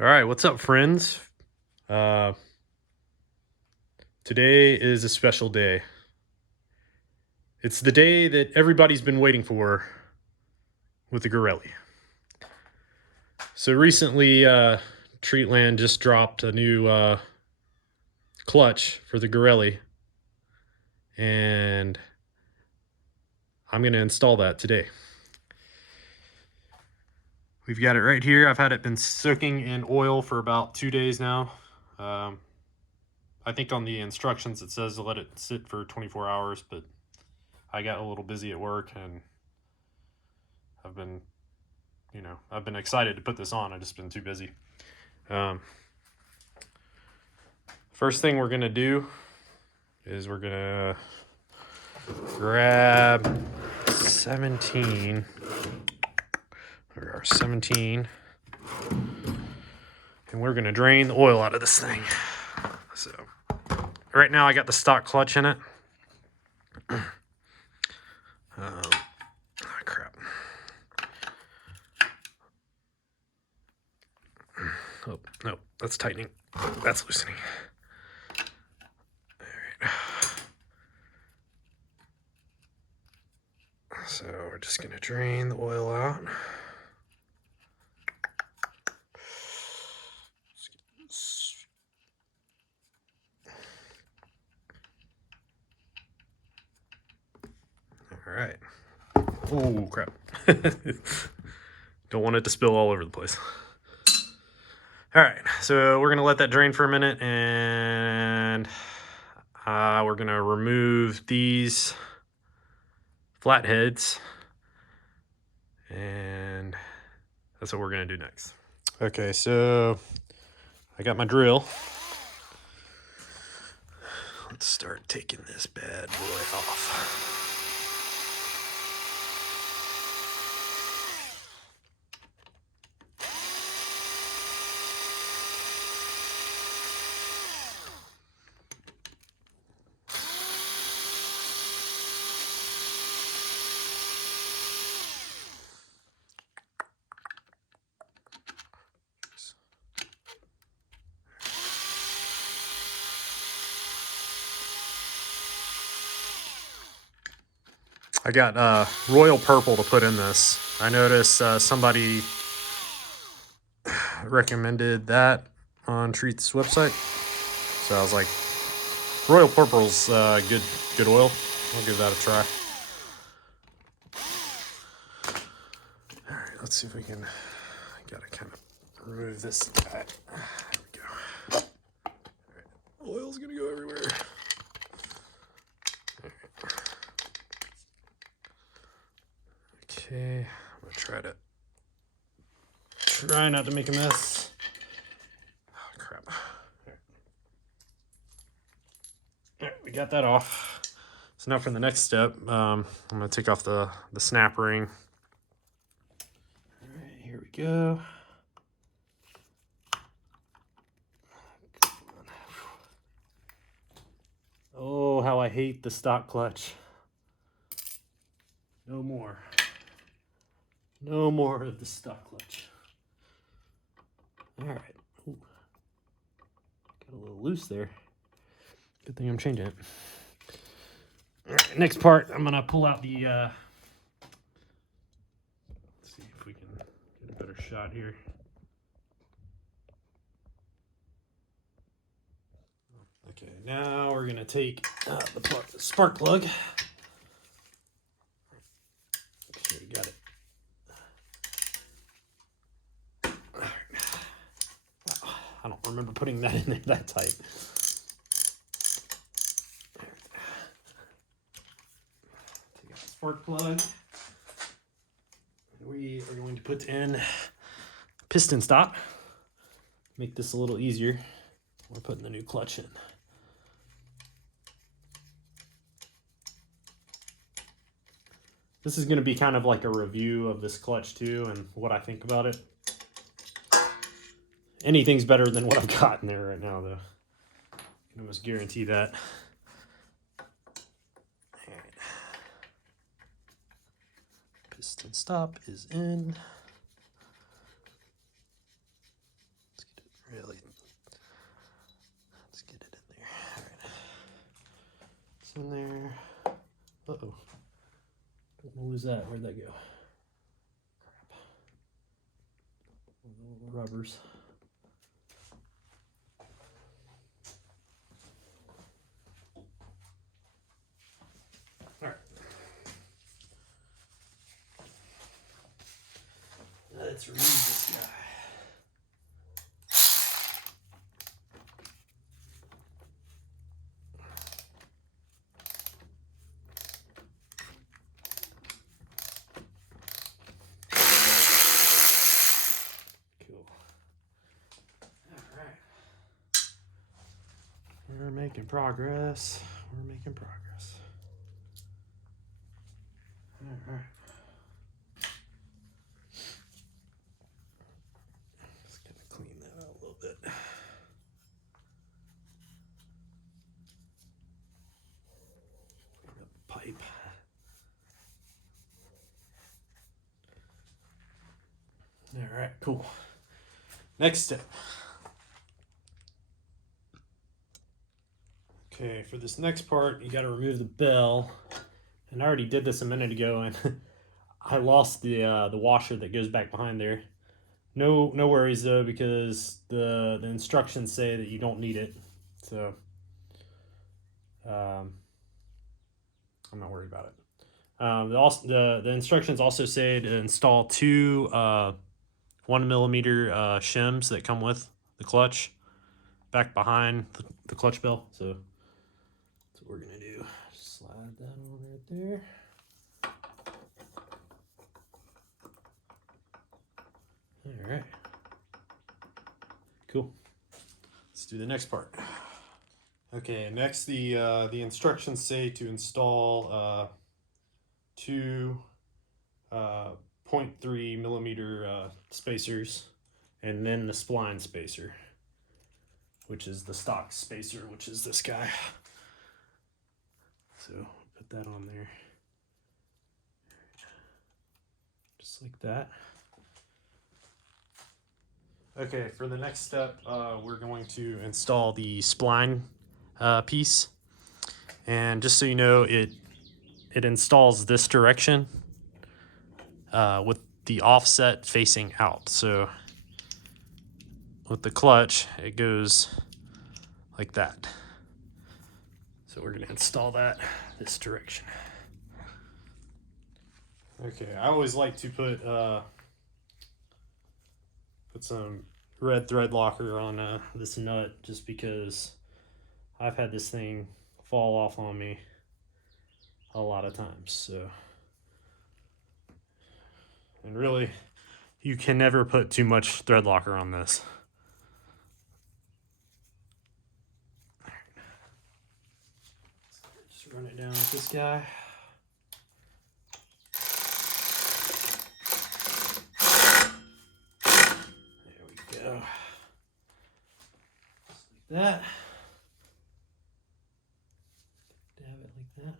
All right, what's up, friends? Today is a special day. It's the day that everybody's been waiting for with the Garelli. So recently, Treatland just dropped a new clutch for the Garelli, and I'm going to install that today. We've got it right here. I've had it been soaking in oil for about 2 days now. I think on the instructions it says to let it sit for 24 hours, but I got a little busy at work and I've been excited to put this on. I've just been too busy. First thing we're gonna do is we're gonna grab 17 or our 17, and we're gonna drain the oil out of this thing. So right now I got the stock clutch in it. Crap. Oh, no, that's tightening. That's loosening. All right. So we're just going to drain the oil out. All right. Oh, crap. Don't want it to spill all over the place. All right, so we're gonna let that drain for a minute, and we're gonna remove these flatheads, and that's what we're gonna do next. Okay, so I got my drill. Let's start taking this bad boy off. I got royal purple to put in this. I noticed somebody recommended that on Treat's website, so I was like, royal purple's good oil. I'll give that a try. All right, let's see if we can. I gotta kind of remove this guy. There we go. All right. Oil's gonna go everywhere. Okay, I'm gonna try not to make a mess. Oh, crap. All right, we got that off. So now for the next step, I'm gonna take off the snap ring. All right, here we go. Oh, how I hate the stock clutch. No more. No more of the stock clutch. All right. Ooh. Got a little loose there. Good thing I'm changing it. All right, next part, I'm gonna pull out the, let's see if we can get a better shot here. Okay, now we're gonna take the spark plug. Okay, we got it. All right. Wow, I don't remember putting that in there that tight. Take out the spark plug. We are going to put in piston stop. Make this a little easier. We're putting the new clutch in. This is going to be kind of like a review of this clutch too and what I think about it. Anything's better than what I've got in there right now, though. I can almost guarantee that. All right. Piston stop is in. Let's really. Let's get it in there. All right. It's in there. Uh-oh. Don't want to lose that. Where'd that go? Crap. Rubbers. All right. Let's remove this guy. Cool. All right. We're making progress. We're making progress. All right. Just gonna clean that out a little bit. Pipe. All right, cool. Next step. Okay, for this next part, you got to remove the bell. And I already did this a minute ago, and I lost the washer that goes back behind there. No worries though, because the instructions say that you don't need it. So I'm not worried about it. The instructions also say to install two 1 millimeter shims that come with the clutch back behind the clutch bell. So that's what we're gonna do. Just slide that on right there. All right. Cool. Let's do the next part. Okay, next the instructions say to install two 0.3 millimeter spacers, and then the spline spacer, which is the stock spacer, which is this guy. So put that on there, just like that. Okay, for the next step, we're going to install the spline piece. And just so you know, it installs this direction with the offset facing out. So with the clutch, it goes like that. So we're going to install that this direction. Okay, I always like to put some red thread locker on this nut, just because I've had this thing fall off on me a lot of times. So, and really, you can never put too much thread locker on this. Just run it down with this guy. There we go. Just like that. Dab it like that.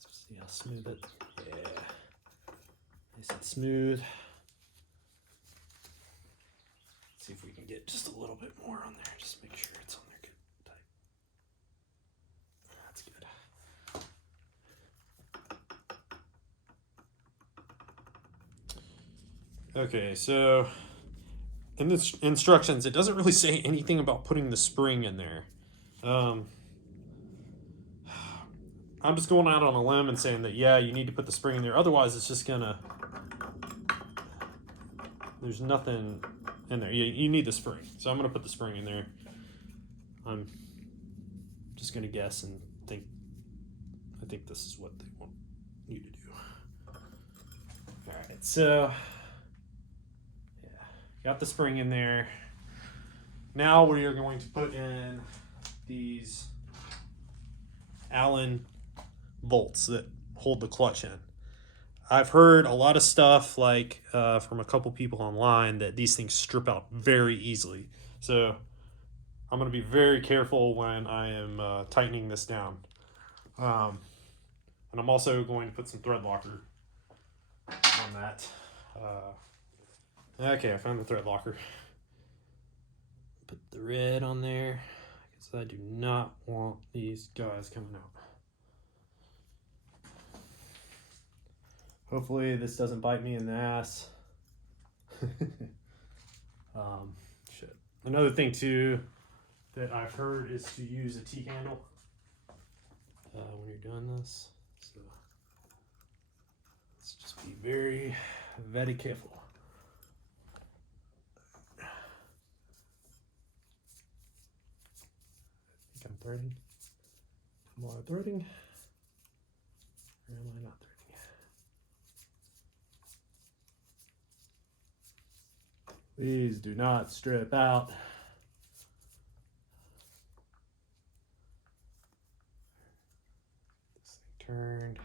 Let's see how smooth it. Yeah. Nice and smooth. Let's see if we can get just a little bit more on there. Just make sure it's on there good tight. That's good. Okay, so in the instructions, it doesn't really say anything about putting the spring in there. I'm just going out on a limb and saying that, yeah, you need to put the spring in there. Otherwise, it's just gonna, there's nothing in there. You need the spring. So I'm gonna put the spring in there. I'm just gonna guess and think, I think this is what they want you to do. All right, so yeah, got the spring in there. Now we are going to put in these Allen bolts that hold the clutch in. I've heard a lot of stuff like from a couple people online that these things strip out very easily. So I'm going to be very careful when I am tightening this down. And I'm also going to put some thread locker on that. Okay, I found the thread locker. Put the red on there because I do not want these guys coming out. Hopefully this doesn't bite me in the ass. Shit. Another thing too that I've heard is to use a T-handle when you're doing this. So let's just be very, very careful. I think I'm threading. Am I threading? Or am I not threading? Please do not strip out. This thing turned.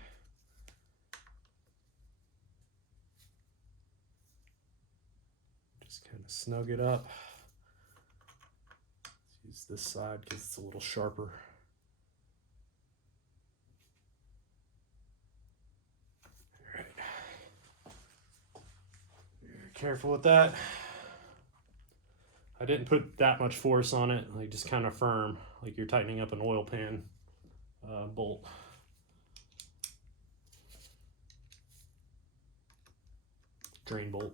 Just kind of snug it up. Let's use this side because it's a little sharper. All right. Be careful with that. I didn't put that much force on it, like just kind of firm, like you're tightening up an oil pan bolt. Drain bolt.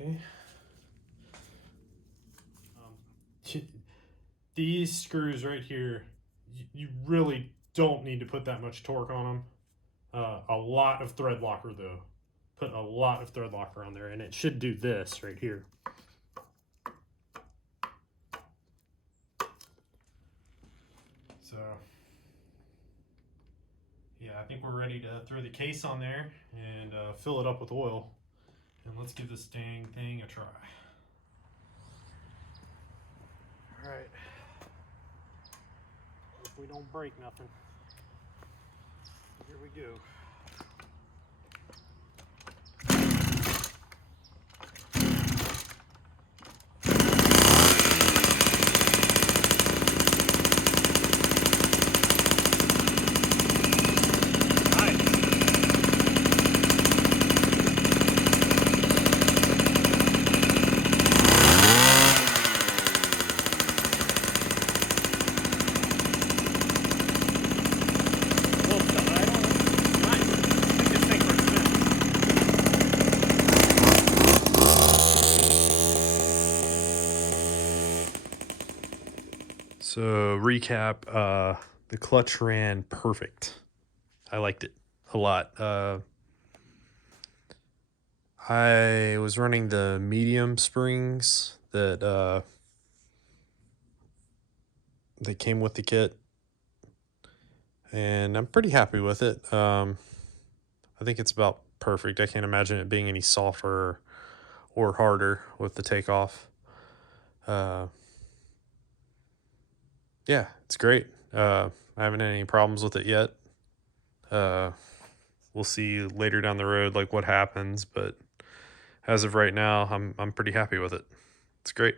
Okay. These screws right here, you really don't need to put that much torque on them. A lot of thread locker though. Put a lot of thread locker on there, and it should do this right here. So yeah, I think we're ready to throw the case on there and fill it up with oil. And let's give this dang thing a try. All right. Hope we don't break nothing. Here we go. So recap, the clutch ran perfect. I liked it a lot. I was running the medium springs that came with the kit, and I'm pretty happy with it. I think it's about perfect. I can't imagine it being any softer or harder with the takeoff. Yeah, it's great. I haven't had any problems with it yet. We'll see later down the road like what happens, but as of right now, I'm pretty happy with it. It's great.